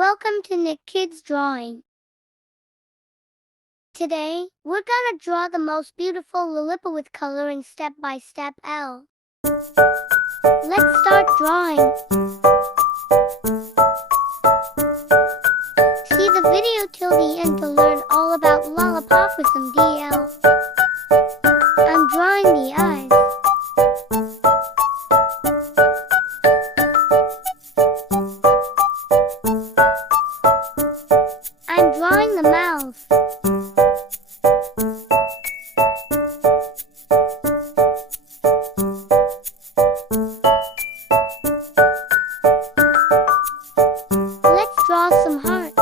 Welcome to Nick Kids Drawing. Today, we're gonna draw the most beautiful Lolipop with coloring step by step L. Let's start drawing. See the video till the end to learn all about Lolipop with some DL. I'm drawing the eyes. I'm drawing the mouth. Let's draw some hearts.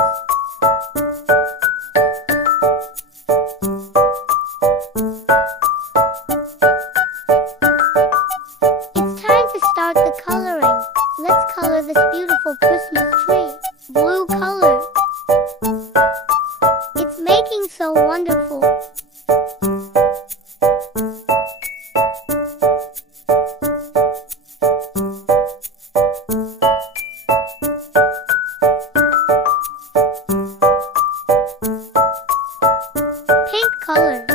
It's time to start the coloring. Let's color this beautiful Christmas tree. Blue color. It's making so wonderful. Pink color.